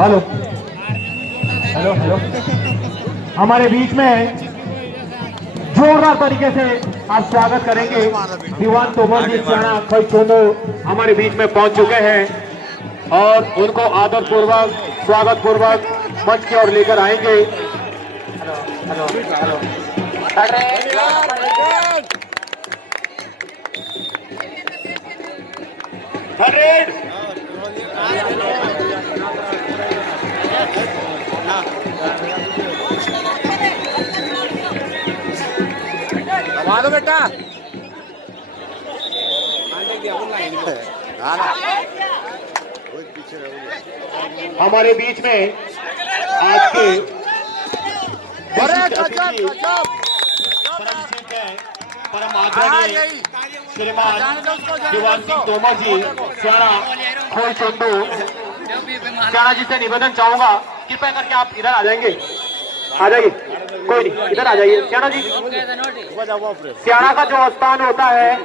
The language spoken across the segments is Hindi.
हेलो हेलो हेलो, हमारे बीच में जोरदार तरीके से आप स्वागत करेंगे। दीवान तोमर जी सियाणा खोई चोंदो हमारे बीच में पहुंच चुके हैं और उनको आदर पूर्वक स्वागत पूर्वक मंच की ओर लेकर आएंगे। हेलो हेलो दबा दो बेटा। हमारे बीच में आज के परम आदरणीय श्रीमान दीवान सिंह तोमर जी सियाणा खोई चंदू सियाणा जी से निवेदन चाहूंगा, कृपया करके आप इधर आ जाएंगे। आ जाइए, कोई नहीं, इधर आ जाइए सियाणा जी। सियाणा का जो स्थान होता है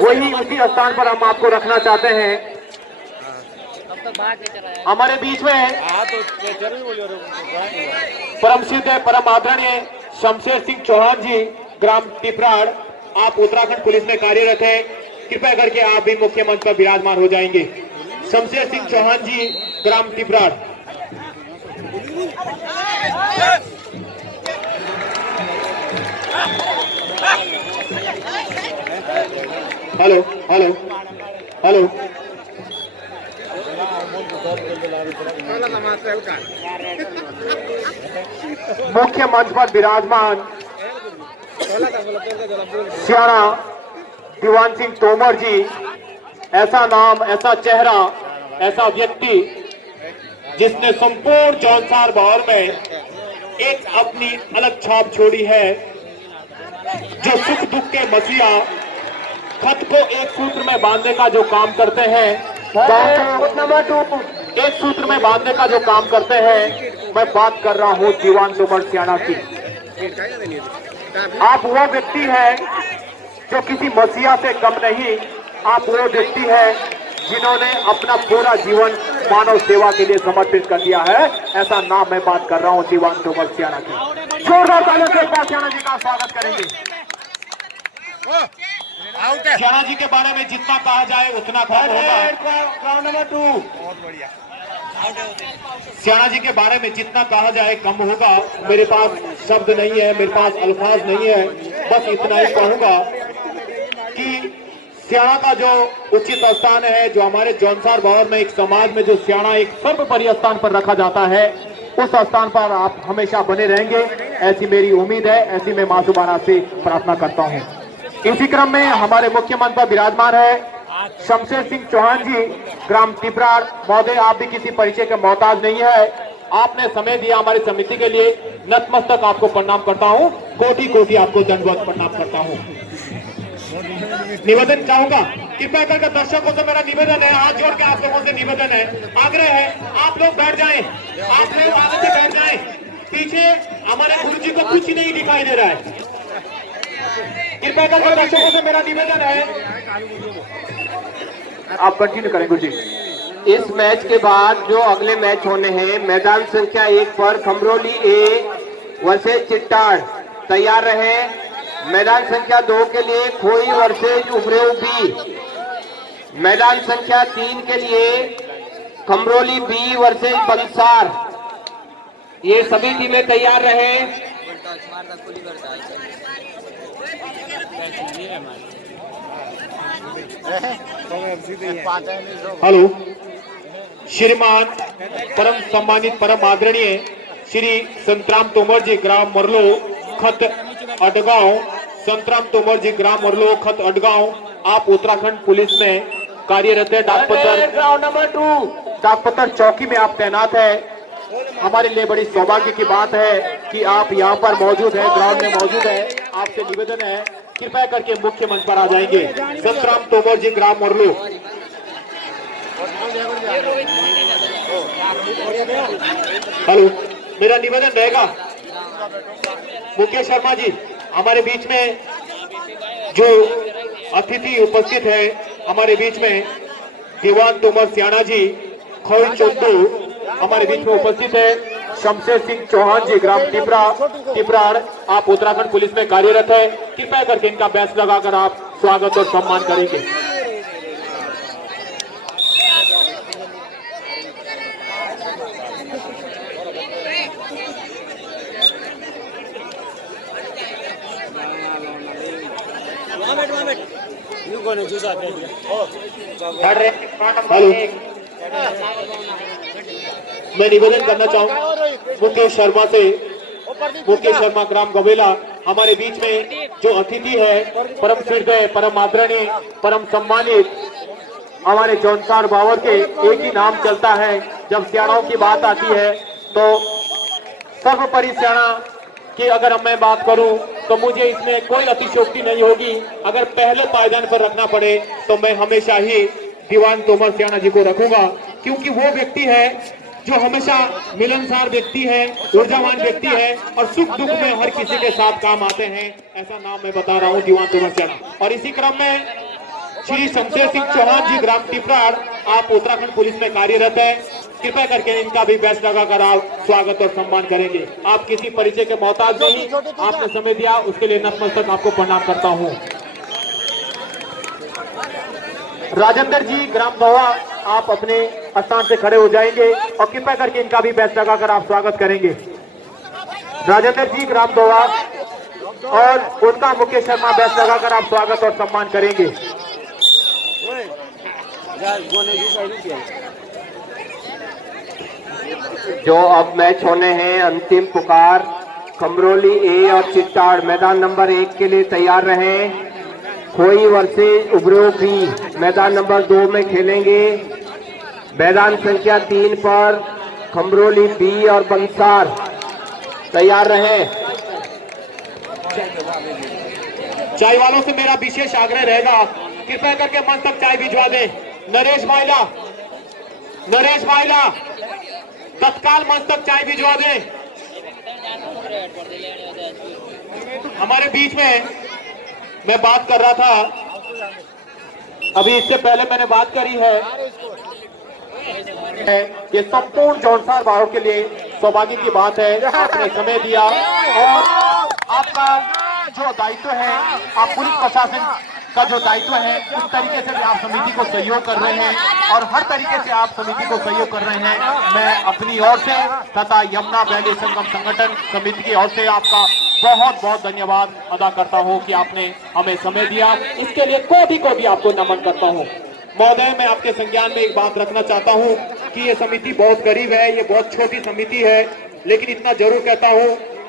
वही उसी स्थान पर हम आपको रखना चाहते हैं। हमारे बीच में परम सिद्ध परम आदरणीय शमशेर सिंह चौहान जी ग्राम टिपराड़, आप उत्तराखंड पुलिस में कार्यरत हैं, कृपया करके आप भी मुख्य मंच पर विराजमान हो जाएंगे। शमशेर सिंह चौहान जी ग्राम टिपराड़। हेलो हेलो हेलो, मुख्य मंच पर विराजमान सियाणा दीवान सिंह तोमर जी, ऐसा नाम, ऐसा चेहरा, ऐसा व्यक्ति जिसने संपूर्ण जौनसार भौर में एक अपनी अलग छाप छोड़ी है, जो सुख दुख के मसीहा खत को एक सूत्र में बांधने का जो काम करते हैं, एक सूत्र में बांधने का जो काम करते हैं। मैं बात कर रहा हूं दीवान तोमर सियाणा की। आप वो व्यक्ति है जो किसी मसीहा से कम नहीं, आप वो व्यक्ति है जिन्होंने अपना पूरा जीवन मानव सेवा के लिए समर्पित कर दिया है। ऐसा नाम मैं बात कर रहा हूं दीवान तोमर सियाणा की। जोरदार तालियों से सियाणा जी का स्वागत करेंगे। सियाणा जी के बारे में जितना कहा जाए उतना कम होगा। नंबर 2, सियाणा जी के बारे में जितना कहा जाए कम होगा। मेरे पास शब्द नहीं है, मेरे पास अल्फाज नहीं है, बस इतना ही कहूंगा कि सियाणा का जो उचित स्थान है, जो हमारे जौनसार भौर में एक समाज में जो सियाणा एक सर्वोपरि स्थान पर रखा जाता है, उस स्थान पर आप हमेशा बने रहेंगे, ऐसी मेरी उम्मीद है, ऐसी मैं मासूमाना से प्रार्थना करता हूं। इसी क्रम में हमारे मुख्य मंच पर विराजमान है शमशेर सिंह चौहान जी ग्राम टिपराड़। महोदय, आप भी किसी परिचय के मोहताज नहीं है, आपने समय दिया हमारी समिति के लिए, नतमस्तक आपको प्रणाम करता हूं, कोटि कोटि आपको दंडवत प्रणाम करता हूं। निवेदन चाहूंगा, कृपया करके दर्शकों से मेरा निवेदन है, हाथ जोड़ के आप लोगों से निवेदन है, आग्रह है, आप लोग बैठ जाएं, आप लोग आगे से बैठ जाएं। पीछे हमारे गुरु जी को कुछ नहीं दिखाई दे रहा है, कृपया करके दर्शकों से मेरा निवेदन है। आप कंटिन्यू करें गुरु जी। इस मैच के बाद जो अगले मैच होने हैं, मैदान संख्या 1 पर खमरोली ए वर्सेज चिट्टाड़, तैयार रहे। मैदान संख्या 2 के लिए खोई वर्सेज उमरेऊ बी। मैदान संख्या 3 के लिए खमरोली बी वर्सेज बंसार। ये सभी टीमें तैयार रहे। हेलो, श्रीमान परम सम्मानित परम आदरणीय श्री संतराम तोमर जी ग्राम मरलो खत अडगांव, संतराम तोमर जी ग्राम मरलो खत अडगांव, आप उत्तराखंड पुलिस में कार्यरत है। डाकपत्र चौकी में आप तैनात है। हमारे लिए बड़ी सौभाग्य की बात है कि आप यहाँ पर मौजूद है, ग्राउंड में मौजूद है। आपसे निवेदन है, कृपया करके मुख्य मंच पर आ जाएंगे। संतराम तोमर जी ग्राम मरलो। हेलो, मेरा निवेदन रहेगा, मुकेश शर्मा जी हमारे बीच में जो अतिथि उपस्थित है, हमारे बीच में दीवान तोमर सियाणा जी खोई चोंदू हमारे बीच में उपस्थित है शमशेर सिंह चौहान जी, ग्राम टिपराड़। आप उत्तराखंड पुलिस में कार्यरत है। कृपया करके इनका बैच लगाकर आप स्वागत और सम्मान करेंगे। हेलो, मैं निवेदन करना चाहूंगा मुकेश शर्मा से। मुकेश शर्मा, ग्राम गवेला, हमारे बीच में जो अतिथि है, परम श्रद्धेय, परम आदरणीय, परम सम्मानित हमारे जौनसार बावर के। एक ही नाम चलता है जब सियाणाओं की बात आती है तो सर्वोपरि सियाणा कि अगर मैं बात करूं तो मुझे इसमें कोई अतिशयोक्ति नहीं होगी। अगर पहले पायदान पर रखना पड़े तो मैं हमेशा ही दीवान तोमर सियाणा जी को रखूंगा, क्योंकि वो व्यक्ति है जो हमेशा मिलनसार व्यक्ति है, ऊर्जावान व्यक्ति है और सुख दुख में हर किसी के साथ काम आते हैं। ऐसा नाम मैं बता रहा हूँ, दीवान तोमर सियाणा। और इसी क्रम में श्री शमशेर सिंह चौहान जी, ग्राम टिपराड़, आप उत्तराखंड पुलिस में कार्यरत है। कृपया करके इनका भी बैच लगाकर आप स्वागत और सम्मान करेंगे। आप किसी परिचय के मोहताज नहीं, आपने समय दिया उसके लिए नतमस्तक आपको प्रणाम करता हूँ। राजेंद्र जी, ग्राम दोहा, आप अपने स्थान से खड़े हो जाएंगे और कृपया करके इनका भी बैच लगाकर आप स्वागत करेंगे। राजेंद्र जी, ग्राम दोहा, और उनका मुकेश शर्मा बैच लगाकर आप स्वागत और सम्मान करेंगे। जो अब मैच होने हैं, अंतिम पुकार, खमरोली ए और चिट्टाड़, मैदान नंबर 1 के लिए तैयार रहें। खोई वर्सेज उब्रो बी मैदान नंबर 2 में खेलेंगे। मैदान संख्या 3 पर खमरोली बी और बंसार तैयार रहें। चाय वालों से मेरा विशेष आग्रह रहेगा, कृपया करके मंच तक चाय भिजवा दें। नरेश भाईला तत्काल मंच तक चाय भिजवा दें। हमारे बीच में मैं बात कर रहा था, अभी इससे पहले मैंने बात करी है, ये संपूर्ण जौनसार बाहों के लिए सौभाग्य की बात है। आपने समय दिया और आपका जो दायित्व है, आप पुलिस प्रशासन का जो दायित्व है, उस तरीके से भी आप समिति को सहयोग कर रहे हैं और हर तरीके से आप समिति को सहयोग कर रहे हैं। मैं अपनी ओर से तथा यमुना वैली संगम संगठन समिति की ओर से आपका बहुत बहुत धन्यवाद अदा करता हूं कि आपने हमें समय दिया। इसके लिए कोटि कोटि आपको नमन करता हूं। महोदय, मैं आपके संज्ञान में एक बात रखना चाहता हूं कि ये समिति बहुत गरीब है, ये बहुत छोटी समिति है, लेकिन इतना जरूर कहता हूं,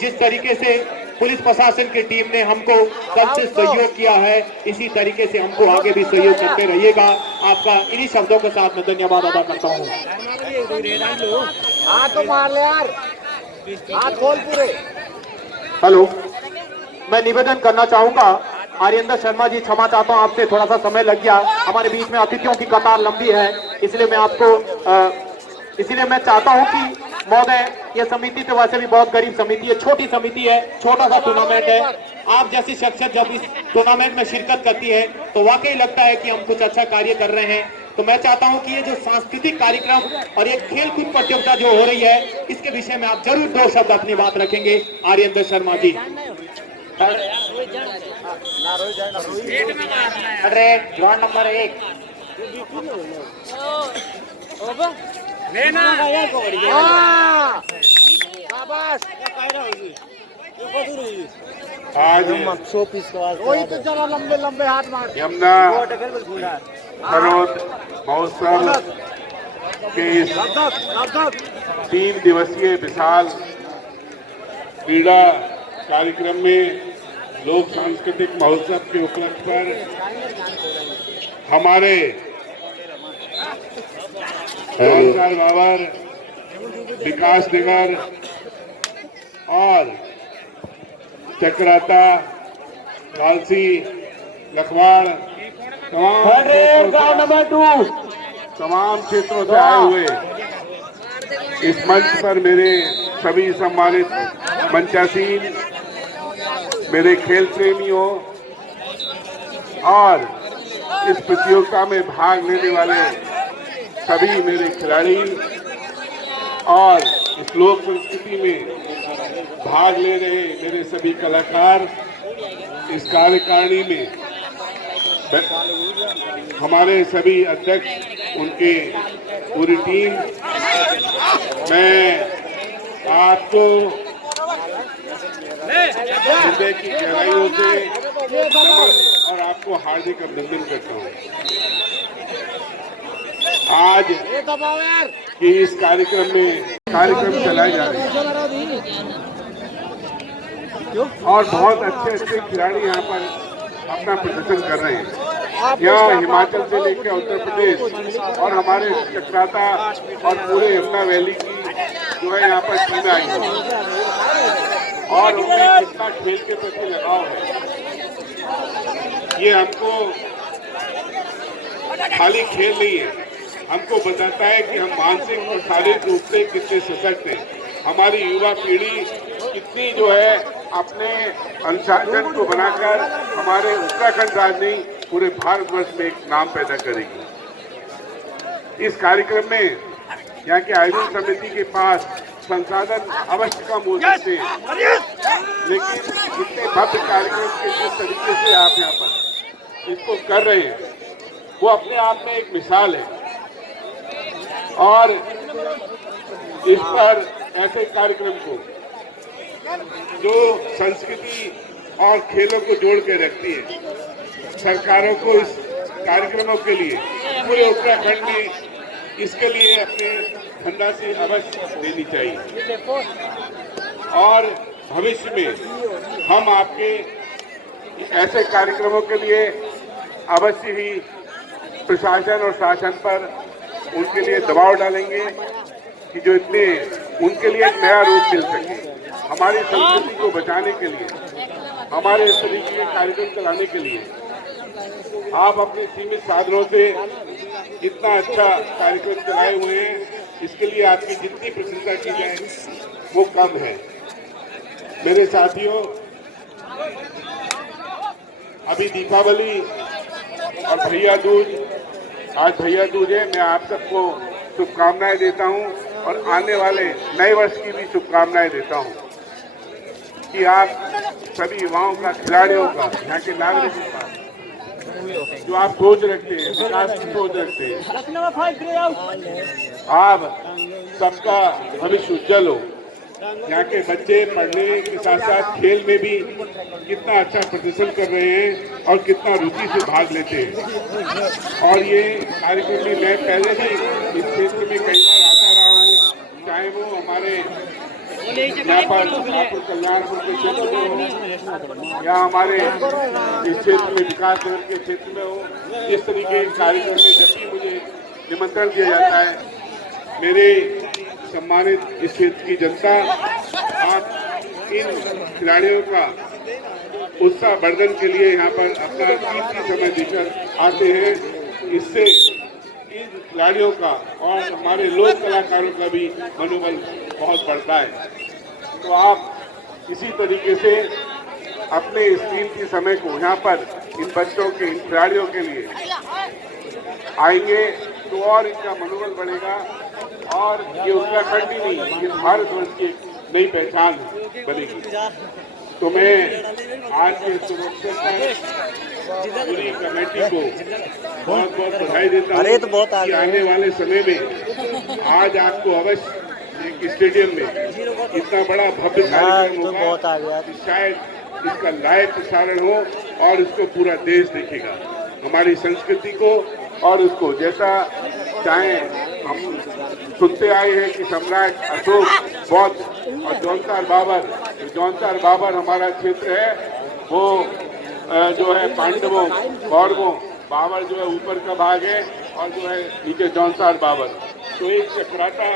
जिस तरीके से पुलिस प्रशासन की टीम ने हमको कल से सहयोग किया है, इसी तरीके से हमको आगे भी सहयोग करते रहिएगा। आपका इन्हीं शब्दों के साथ मैं धन्यवाद अदा करता हूँ। हेलो, मैं निवेदन करना चाहूंगा, आर्येंद्र शर्मा जी, क्षमा चाहता हूं आपसे, थोड़ा सा समय लग गया। हमारे बीच में अतिथियों की कतार लंबी है, इसलिए मैं चाहता हूं कि महोदय, ये समिति तो वैसे भी बहुत गरीब समिति है, छोटी समिति है, छोटा सा टूर्नामेंट है। आप जैसी शख्सियत जब इस टूर्नामेंट में शिरकत करती है तो वाकई लगता है कि हम कुछ अच्छा कार्य कर रहे हैं। तो मैं चाहता हूं कि ये जो सांस्कृतिक कार्यक्रम और ये खेलकूद प्रतियोगिता जो हो रही है, इसके विषय में आप जरूर 2 शब्द अपनी बात रखेंगे। आर्येंद्र शर्मा जी। जॉन नंबर 1 आज यमुना सरोद महोत्सव के इस 3 दिवसीय विशाल क्रीड़ा कार्यक्रम में लोक सांस्कृतिक महोत्सव के उपलक्ष्य पर हमारे जौनसार बावर, विकास नगर और चक्राता, कालसी, लखवाड़, तमाम क्षेत्रों से आए हुए इस मंच पर मेरे सभी सम्मानित मंचासीन, मेरे खेल प्रेमियों और इस प्रतियोगिता में भाग लेने वाले सभी मेरे खिलाड़ी, और इस लोक संस्कृति में भाग ले रहे मेरे सभी कलाकार, इस कार्यकारिणी में हमारे सभी अध्यक्ष, उनके पूरी टीम, मैं आपको हृदय की गहराइयों से नमन और आपको हार्दिक अभिनंदन करता हूँ। आज के इस कार्यक्रम चलाए जा रहे हैं और बहुत अच्छे खिलाड़ी यहाँ पर अपना प्रदर्शन कर रहे हैं। यहाँ हिमाचल से लेकर उत्तर प्रदेश और हमारे चक्राता और पूरे यमुना वैली की जो है यहाँ पर टीमें आई हैं और उनमें कितना खेल के प्रति लगाव है, ये हमको खाली खेल नहीं है, हमको बताता है कि हम मानसिक और शारीरिक रूप से कितने सशक्त हैं। हमारी युवा पीढ़ी कितनी जो है अपने अनुशासन को बनाकर हमारे उत्तराखंड राज्य नहीं पूरे भारतवर्ष में एक नाम पैदा करेगी। इस कार्यक्रम में यहाँ के आयोजन समिति के पास संसाधन अवश्य कम हो सकते हैं, लेकिन इतने भव्य कार्यक्रम के जिस तरीके से आप यहाँ पर इसको कर रहे हैं वो अपने आप में एक मिसाल है। और इस पर ऐसे कार्यक्रम को जो संस्कृति और खेलों को जोड़ के रखती है, सरकारों को इस कार्यक्रमों के लिए पूरे उत्तराखंड में इसके लिए अपने धनराशि अवश्य देनी चाहिए और भविष्य में हम आपके ऐसे कार्यक्रमों के लिए अवश्य ही प्रशासन और शासन पर उनके लिए दबाव डालेंगे कि जो इतने उनके लिए एक नया रूप मिल सके। हमारी संस्कृति को बचाने के लिए, हमारे इस तरीके के कार्यक्रम चलाने के लिए आप अपने सीमित साधनों से इतना अच्छा कार्यक्रम चलाए हुए हैं, इसके लिए आपकी जितनी प्रशंसा की जाए वो कम है। मेरे साथियों, अभी दीपावली और भैया दूज, आज भैया दूज है, मैं आप सबको शुभकामनाएं देता हूं और आने वाले नए वर्ष की भी शुभकामनाएं देता हूं कि आप सभी युवाओं का, खिलाड़ियों का, यहाँ के नागरिकों का जो आप सोच रखते हैं, विकास की सोच रखते हैं, आप सबका भविष्य उज्जवल हो। यहाँ के बच्चे पढ़ने के साथ साथ खेल में भी कितना अच्छा प्रदर्शन कर रहे हैं और कितना रुचि से भाग लेते हैं। और ये कार्यक्रम में मैं पहले भी इस क्षेत्र में कई बार आता रहा हूँ, चाहे वो हमारे यहाँ पर कल्याणपुर के क्षेत्र में हो या हमारे इस क्षेत्र में विकास नगर के क्षेत्र में हो। इस तरीके के कार्यक्रम में जब भी मुझे निमंत्रण दिया जाता है, मेरे सम्मानित इस क्षेत्र की जनता, आप इन खिलाड़ियों का उत्साह वर्धन के लिए यहाँ पर अपना कीमती समय देकर आते हैं। इससे इन खिलाड़ियों का और हमारे लोक कलाकारों का भी मनोबल बहुत बढ़ता है। तो आप इसी तरीके से अपने इस कीमती समय को यहाँ पर इन बच्चों के, इन खिलाड़ियों के लिए आएंगे तो और इनका मनोबल बढ़ेगा और ये उत्तराखंड ही नहीं, ये भारतवर्ष की नई पहचान बनेगी। तो मैं आज के शुभ अवसर पर पूरी कमेटी को बहुत बहुत बधाई देता हूँ कि आने वाले समय में आज आपको अवश्य एक स्टेडियम में इतना बड़ा भव्य कार्यक्रम होगा कि शायद इसका लाइव प्रसारण हो और इसको पूरा देश देखेगा, हमारी संस्कृति को और उसको जैसा चाहे। हम सुनते आए हैं कि सम्राट अशोक, बौद्ध और जौनसार बाबर हमारा क्षेत्र है, वो जो है पांडवों, कौरवों, बाबर जो है ऊपर का भाग है और जो है नीचे जौनसार बाबर। तो एक चक्राता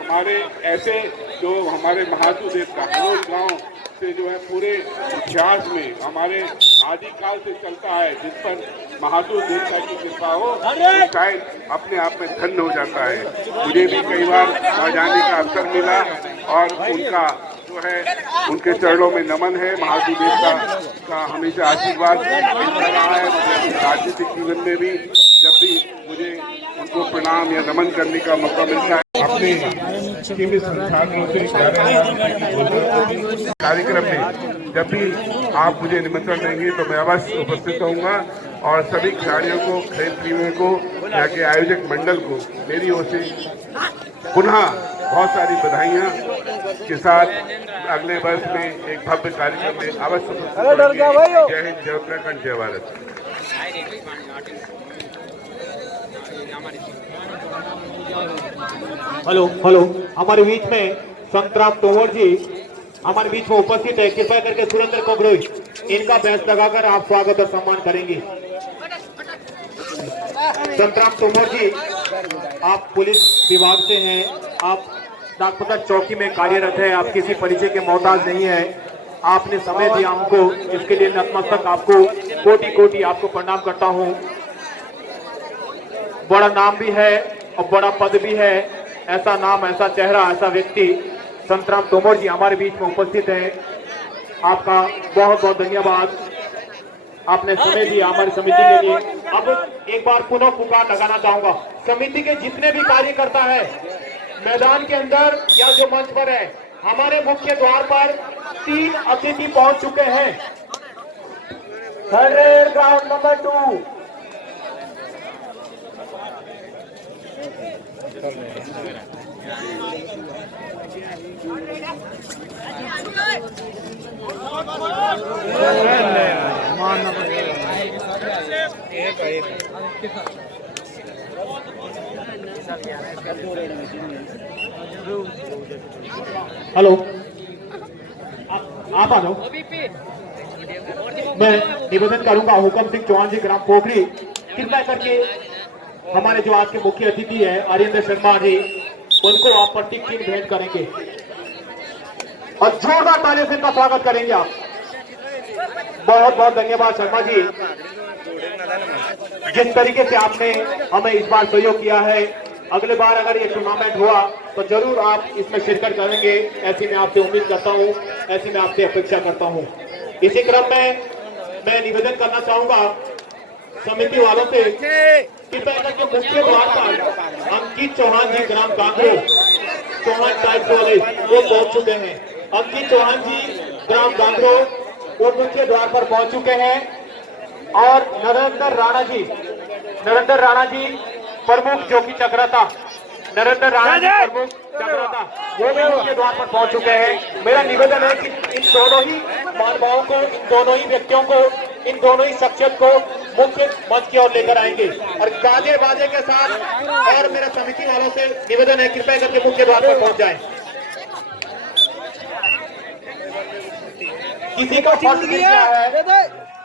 हमारे ऐसे जो हमारे महासू देव का हनोल गांव से जो है पूरे इतिहास में हमारे आदिकाल से चलता है, जिस पर महासू देवता की कृपा हो तो शायद अपने आप में धन्य हो जाता है। मुझे भी कई बार वहाँ जाने का अवसर मिला और उनका जो है उनके चरणों में नमन है। महासू देवता का हमेशा आशीर्वाद मिलता रहा है मुझे अपने राजनीतिक जीवन में भी। जब भी मुझे को प्रणाम या नमन करने का मौका मिलता है। अपने सीमित संसाधनों से कार्यक्रम में जब भी आप मुझे निमंत्रण देंगे तो मैं अवश्य उपस्थित रहूंगा और सभी खिलाड़ियों को, खेल प्रेमियों को, यहाँ के आयोजक मंडल को मेरी ओर से पुनः बहुत सारी बधाइयाँ के साथ अगले वर्ष में एक भव्य कार्यक्रम में अवश्य उपस्थित रहेंगे। जय हिंद, जय उत्तराखंड, जय भारत। हेलो हमारे बीच में संतराम तोमर जी हमारे बीच में उपस्थित है। कृपया करके सुरेंद्र कोबरोई इनका बैच लगाकर आप स्वागत और सम्मान करेंगे। संतराम तोमर जी, आप पुलिस विभाग से हैं, आप नागपता चौकी में कार्यरत है, आप किसी परिचय के मोहताज नहीं है। आपने समय दिया हमको, इसके लिए नतमस्तक आपको कोटि कोटि आपको प्रणाम करता हूँ। बड़ा नाम भी है और बड़ा पद भी है। ऐसा नाम, ऐसा चेहरा, ऐसा व्यक्ति संतराम तोमर जी हमारे बीच में उपस्थित है। आपका बहुत बहुत धन्यवाद, आपने समय दिया हमारी समिति के लिए। अब एक बार पुनः पुकार लगाना चाहूंगा, समिति के जितने भी कार्यकर्ता है मैदान के अंदर या जो मंच पर है, हमारे मुख्य द्वार पर 3 अतिथि पहुंच चुके हैं। Third red ground number 2। Hello, आप आ जाओ। मैं निवेदन करूंगा हुकम सिंह चौहान जी, ग्राम पोखरी, कृपया करके हमारे जो आज के मुख्य अतिथि है आर्येंद्र शर्मा जी, उनको आप प्रतीक चिन्ह भेंट करेंगे और जोरदार तालियों से इनका स्वागत करेंगे आप। बहुत बहुत धन्यवाद शर्मा जी, जिस तरीके से आपने हमें इस बार सहयोग किया है। अगले बार अगर ये टूर्नामेंट हुआ तो जरूर आप इसमें शिरकत करेंगे, ऐसी मैं आपसे उम्मीद करता हूँ, ऐसी मैं आपसे अपेक्षा करता हूँ। इसी क्रम में मैं निवेदन करना चाहूंगा समिति वालों से, कृपया करके मुख्य द्वार पर अंकित चौहान जी, ग्राम गांगरो, चौहान टाइप वाले वो पहुंच चुके हैं। अंकित चौहान जी, ग्राम गांगरो, वो मुख्य द्वार पर पहुंच चुके हैं। और नरेंद्र राणा जी प्रमुख जो कि चक्राता, नरेंद्र राणा जी प्रमुख चक्राता, वो भी मुख्य द्वार पर पहुंच चुके हैं। मेरा निवेदन है कि इन दोनों ही महानुभावों को, इन दोनों ही व्यक्तियों को, इन दोनों ही शख्सियत को मुख्य मंच की ओर लेकर आएंगे और गाजे बाजे के साथ। और मेरा समिति वालों से निवेदन है, कृपया करके मुख्य द्वार पर पहुंच जाएं। किसी का फर्श गिर गया है,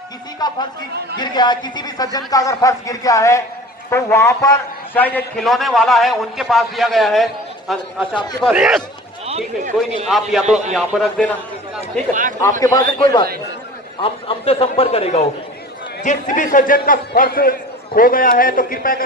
किसी का फर्श गिर गया है, किसी भी सज्जन का अगर फर्श गिर गया है तो वहां पर शायद एक खिलौने वाला है, उनके पास दिया गया है। अच्छा, आपके पास? ठीक है, कोई नहीं, आप या तो यहाँ पर रख देना, ठीक है, आपके पास है, कोई बात नहीं, हमसे संपर्क करेगा वो। जिस भी सज्जन का फर्श खो गया है तो कृपया करके